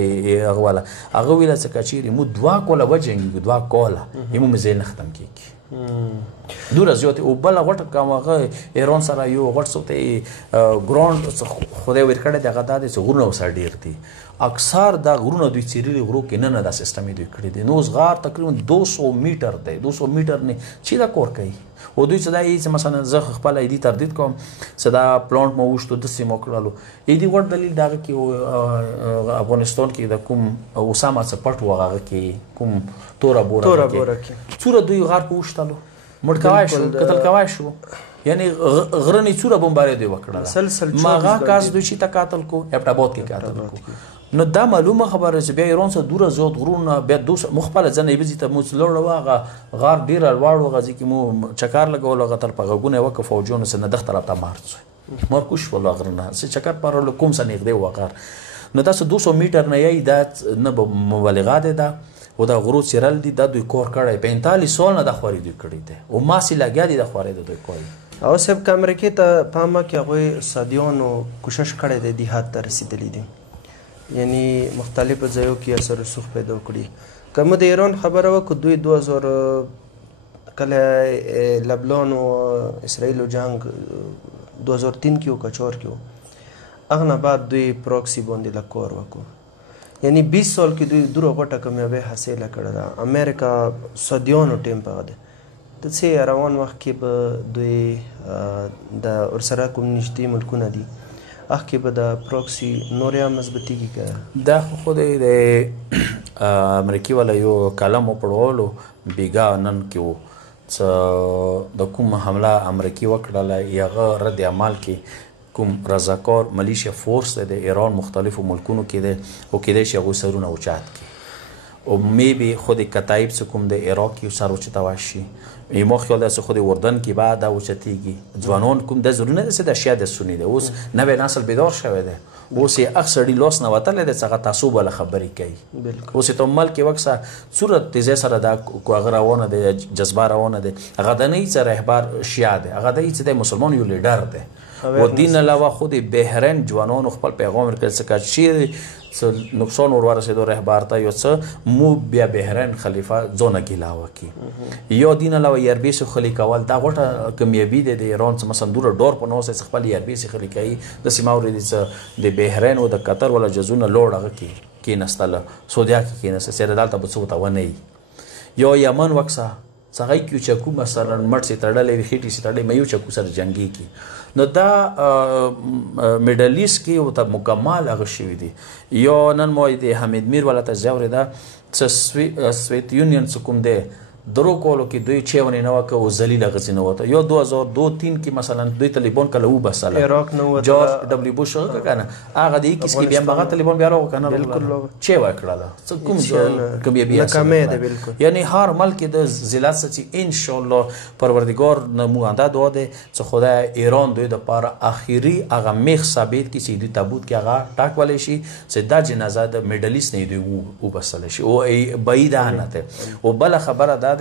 هغه والا هغه ویل چې کچيري مو دوا کوله وجنګ دوا کوله یمو مزه نه ختم کیږي دور زیات او بل غټ کومه ایران سره یو غټ سوته ګراوند خدای ورکړه دغه د غرونه وسر ډیر دي اکثر دا غرونه دوی چیرې غرو کې نه دا سیستم دوی کړی دي نو غار تقریبا 200 میټر دی 200 میټر نه چې دا کور کوي او دوی چې دا یې مثلا زه خپل ایدي تردید کوم چې دا پلانټ مو وشتو د سیمو کړلو ایدي ور دلیل دا کې افغانستان کې د کوم اسامه سپټ وغه کې کوم تورا بوره کې څوره دوی غار په وشتلو مړکوای شو قتل کوای شو یعنی غرنی څوره بمبارې دی وکړه ماغه کاس دوی چې تقاتل کو ابټاباد کې قاتل کو نو دا معلومه خبره چې بیا ایران سره دوره زیات غرونه بیا دوه مخبل ځنې بزی ته موڅلور واغه غار ډیر الواړ وغه چې مو چکر لګول غتر په غونه وک فوجونو سره دغه طرف ته مارڅ مارکوش ولا غرنه چې چکر پر کوم سنې دی وغار نو دا 200 میټر نه یی دا نه مبالغه ده و دا غرو چیرل دي دا دوی کور کړی 45 سال نه د خوري دوی کړی دي او ما سي لګیا دي د خوري دوی کوي او سب که امریکې ته پامه کې هغوی سادیانو کوشش کړی دی دیهات ته رسېدلی دي یعنی مختلفو ځایو کې اثر رسوخ پیدا کړي که موږ د ایران خبره وکړو دوی 2000 کله لبنان او اسرائیلو جنگ 2003 کې و که 4 کې و هغه نه بعد دوی پروکسي باندې لږ کار وکړو یعنی 20 سال کې دوی دوره غټه کامیابي حاصله کړې ده امریکا سادیانو ټیم په ده د څه روان وخت کې به دوی د ورسره کوم نږدې ملکونه دي هغه کې به د پروکسي نور یا مضبوطیږي که دا خو د امریکي والا یو کالم وپړولو بیګا نن کې و څه د کوم حمله امریکي وکړله هغه رد عمل کې کوم رضاکار ملیشیا فورس دی د ایران مختلفو ملکونو کې دی او کیدای شي هغوی سرونه اوچت کړي او میبي خود کتایب څه کوم د عراق کې سر اوچتولی شي ما خیال دی چې خود اردن کې بعد دا اوچتېږي ځوانان کوم د ضروري نه ده چې د شیا د سني دی اوس نوی نسل بیدار شوی دی اوس یې اخ سړي لاس نه وتلی دی چې هغه تعصب والا خبرې کوي اوس یې ته ملک وکسه صورت تیزۍ سره دا هغه روانه دی جذبه روانه دی هغه د نه چې رهبر شیا دی هغه د چې د مسلمان یو لیډر دی و دین علاوه خود بهرین جوانانو خپل پیغام ورکړ چې چیرې نقصان ور ورسېدو رهبر ته یو څه مو بیا بهرین خلیفه ځونه ګیله وکړي یا دین علاوه یربیسې خلي کول دا غوټه کامیابي دی د ایران څه مثلا دوره ډور په نوس خپل یربیسې خلي کوي داسې ما اورېدي چې د بهرین او د قطر والا جزونه لوړ هغه کې کېنستله سعودیا کې کېنسته چې دلته به څه ورته ونه یا یمن وکسه څه هغه کې چکو مثلا مټ سې تړلی وي خېټې سې تړلی مې یو چکو سره جنګېږي نو دا میډل ایسټ کې ورته مکمل هغه شوي دي یا نن ما د حمید میر والا ته زه اورېده چې سویت یونین څه کوم دی درو کولو کې دوی چیونې نه وکړه او ذلیله غځې نه وته یا 2002-3 کې مثلا دوی طالبان کله وبسله عراق نه وته جورج ډبلیو بوش هغه کنه هغه د 21 کې بیا هغه طالبان بیا راو کنه بالکل چی وکړه څه کوم کامیابی ناکامه ده بالکل یعنی هر ملک د ذلت چې ان شاء الله پروردگار نمونده دعا ده چې خدای ایران دوی د پاره اخیری هغه میخ ثابت کی چې د تابوت کې هغه ټاک ولې شي چې دا جنازه د میډل ایسټ نه دی وبسله شي او بعید نه ده او بل خبره ده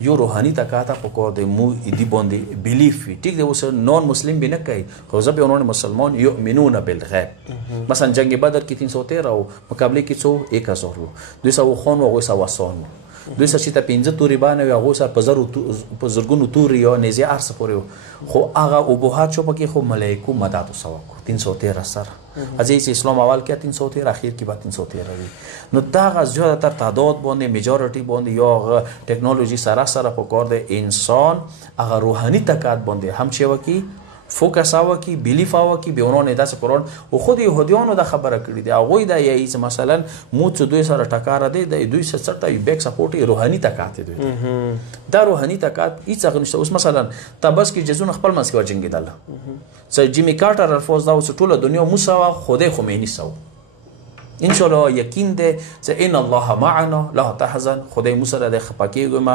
یو روحانی تکاته پکور دی مو دی باندې بیلیف وي ټیک دی اوس نون مسلم به نه کوي خو ځکه انہوں مسلمان یؤمنون بالغیب مثلا جنگ بدر کې 313 او مقابله کې څو 1000 وو 200 خون او 200 وسون دوی سره چې ته 15 توري باندې هغه سره په زرګونو توري یا نيزي ارسه پورې خو هغه ابوهات شو پکې خو ملائکو مدد وسو 313 سره عزیز اسلام اول کې 313 اخر کې بعد 313 وي نو دا غز زیاده تر تعداد باندې میجورټي باندې یا ټیکنالوژي سره سره په کار دی انسان هغه روحاني تکات باندې هم چې وکی فوکس آوا کی بیلیف آوا کی به اونونه داسې قرآن او خود يهوديانو د خبره کړې دي هغه دا یی مثلا مو څه دوی سره ټکار دی د دوی سره څرته بیک سپورټ روحاني تکات دی دا روحاني تکات هیڅ هغه نشته اوس مثلا تبس کې جزونه خپل منځ کې ورجنګیدل سر جیمی کارټر الفوز دا اوس ټوله دنیا موسی خدای خمینی سو ان شاء الله یقین ده چې ان الله معنا لا تحزن خدای موسی د خپکیږم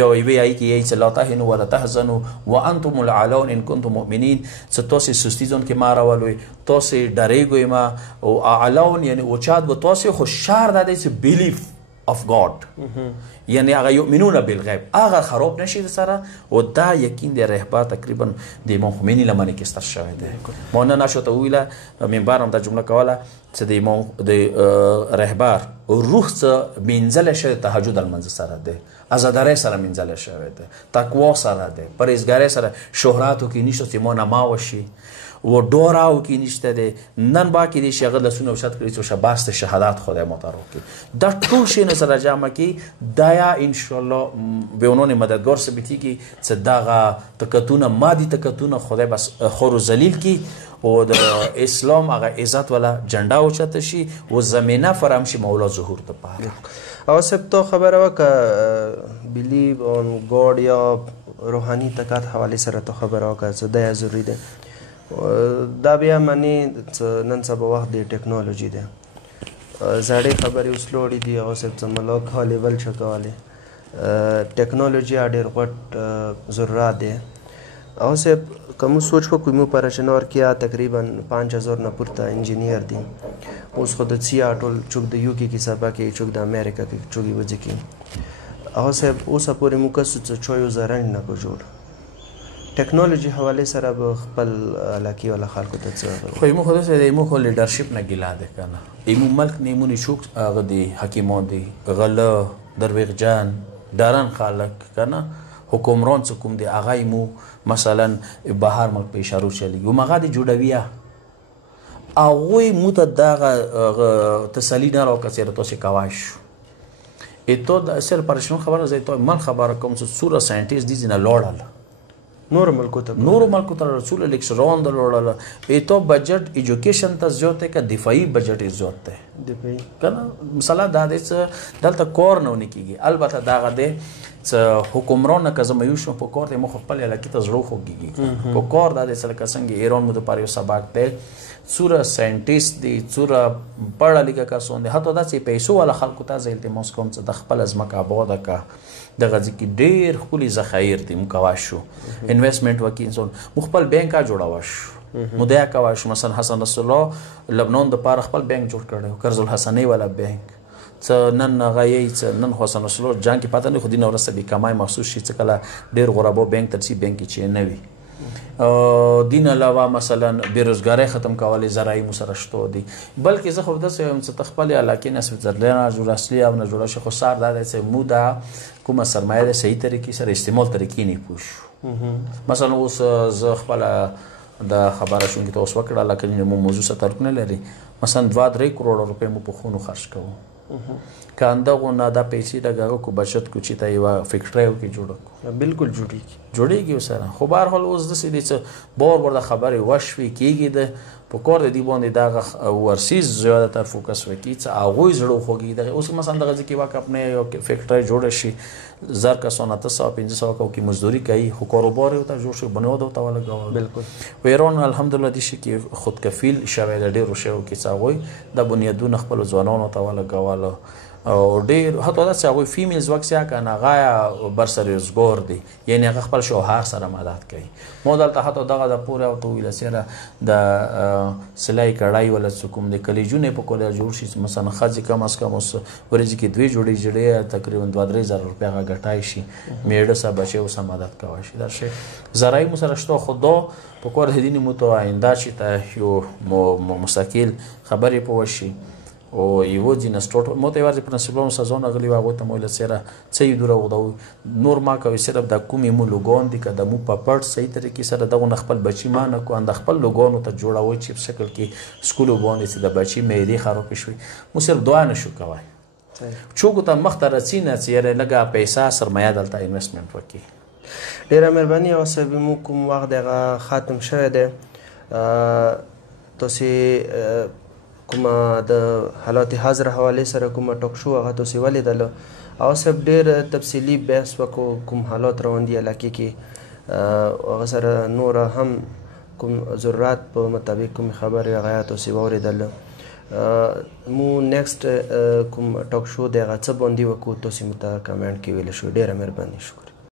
یو وی ای کی ای چې لا تهنوا ولا تحزنوا وانتم العلون ان کنتم مؤمنین چې تاسو سستیزون کې ما راولوي تاسو ډریږئ ما او اعلون یعنی اوچات و تاسو خوشار ده چې بیلیف of God یعنی هغه یؤمنون بالغیب هغه خراب نشي سره او دا یقین دی رهبر تقریبا د امام خمینی لمنه کې ستر شوی دی ما نه نشو ته ویله منبرم دا جمله کوله چې د امام د رهبر روح څخه منزل شوی تهجد المنزل سره دی ازاداری سره منزل شوی دی تقوا سره دی پرهیزګاری سره شهراتو کې نشته چې ما نما وشي و دوراو کې نشته دی نن با کې دی شغل لسونه او شت کړی چې شباست شهادت خدای متعال کې دا ټول شی نه سره جامه کې دایا ان شاء الله به اونونه مددگار ثبتی کې چې داغه تکتونه مادي تکتونه خدای بس خور ذلیل کې او د اسلام هغه عزت والا جنډا اوچته شي او زمينه فرام شي مولا ظهور ته پاره او سب تو خبره وکړه بلیو اون ګاډ یا روحاني تکات حواله سره تو خبره وکړه چې دا ضروری ده دا بیا معنی نن سبا وخت دی ټیکنالوژي ده زړې خبرې اوس لوړې دي او سب څه ملک لیول شکواله ټیکنالوژي اډیر غټ ضرورت ده او سب کوم سوچ په کومو پرشنور کیا تقریبا 5000 نه پورته انجینیر دي اوس خو د سیاټل چوک د یو کې سبا کې چوک د امریکا کې چوکي وځي کې او سب اوس پورې مکسو څه چويو زرنګ نه کو جوړ ټیکنالوژي حواله سره به خپل علاقې ولا خلکو ته څه خو یمو خو سره یمو خو لیډرشپ نه ګیلا ده کنه یمو ملک نیمونی شوک هغه دی حکیمان دی غله درویغجان داران خلک کنه حکمران څه کوم دی هغه یمو مثلا بهر ملک په اشاره چلی یو مغه دی جوړویا هغه مو ته دغه تسلی نه راکړه تاسو کاواش اته د اصل پرشن خبره زه ته من خبره کوم چې سوره ساينټیست دي نه لوړل نور ملکو ته رسول الیکس روان دلوړل ایتو بجټ ایجوکیشن ته زیات ک دفاعي بجټ زیات ته دفاعي کنه مثلا دا د دلته کور نه ونکیږي البته دا غده حکمران که زما یو شو په کور ته مخ خپل علاقې ته زړه خوږي په کور دا د سره څنګه ایران مو د پاره سبق دی څوره ساينټیست دي څوره پړه لیکه کسون دي حتی دا چې پیسو ولا خلکو ته ځل ته موسکوم څخه د خپل ازمک آباد کا دغه ځکه ډیر خولي ذخایر دي مکواشو انویسټمنټ وکي انسان مخبل بانک جوړاوش مودیا کواش مثلا حسن رسول الله لبنان د پاره خپل بانک جوړ کړو قرض الحسنی والا بانک نن غایي نن حسن رسول الله جان کې پاتې نه خو دین ورسته به کمای محسوس شي څه کله ډیر غربو بانک ترسي بانک چې نه وي دین علاوه مثلا بیروزګاری ختم کولای زراعي مسرشتو دي بلکې زه خو د څه تخپل علاقې نسب ځلنه جوړ اصلي او نه جوړ شي خو سار دا چې مودا کومه سرمایه د صحیح طریقې سره استعمال طریقې نه پوښ مثلا اوس زه خپل د خبره شونکې ته اوس وکړه لکه مو موضوع سره تعلق نه لري مثلا 2-3 کروڑ روپے مو په خونو خرج کوو کاندا غو دا پیسې دغه کو بچت کو چې تا یو فیکټری کې جوړ بالکل جوړیږي وسره خو بهر حال اوس د سې د بور خبره وشوي کیږي د په کور د دی باندې دا ورسیز زیاده تر فوکس وکړي چې هغه زړه خوږي دغه اوس مثلا دغه ځکه واک خپل یو فیکټری جوړ شي زر کا سونه 300 کو کی مزدوری کوي خو کاروبار ته جوړ شي بنو د تاوله غوا بالکل ویرون الحمدلله دي شي کې خود کفیل شوی د ډیرو شو کې څاوي د بنیادونو خپل ځوانانو تاوله غواله او ډیر حتی دا چې هغه فیمیلز وکسیا کنه غایا برسری زګور دي یعنی هغه خپل شوهر سره مدد کوي مودل ته حتی دغه د پوره او طويله سره د سلای کړای ولا کوم د کلیجونه په کوله جوړ شي مثلا خځې کم اس کم اوس ورځ کې 2 جوړې تقریبا 2-3 روپیا غټای شي میړه سره بچي او سم مدد کوي شي دا شي زراعي مسرشتو خدا په کور هدینی مو ته آینده شي ته یو مستقل خبرې پوښي او یو جن سټوټ مو ته ورته پرنسپلونو سزون غلی واغو ته مولا سره څه دوره وغدو نور ما کوي صرف د کومې مو لوګون دي کده مو په پړ صحیح طریقې سره دغه خپل بچی مان کو اند خپل لوګونو ته جوړاوي چې په شکل کې سکول باندې چې د بچی مېری خراب شي مو صرف دعا نشو کوي چوکو ته مختره سینه چې لګا پیسې سرمایه دلته انویسټمنټ وکي ډیره مهرباني او سبب مو کوم وخت دغه ختم شوه ده تاسو کومه د حالات حاضر حواله سره کومه ټاک شو هغه تاسو ولیدل او سب ډیر تفصیلی بحث وکړو کوم حالات روان دي علاقې کې هغه سره نور هم کوم ضرورت په مطابق کوم خبر هغه تاسو وریدل مو نیکسټ کوم ټاک شو دغه څه باندې وکړو تاسو مت کمنټ کې ویل شو ډیره مهرباني شکر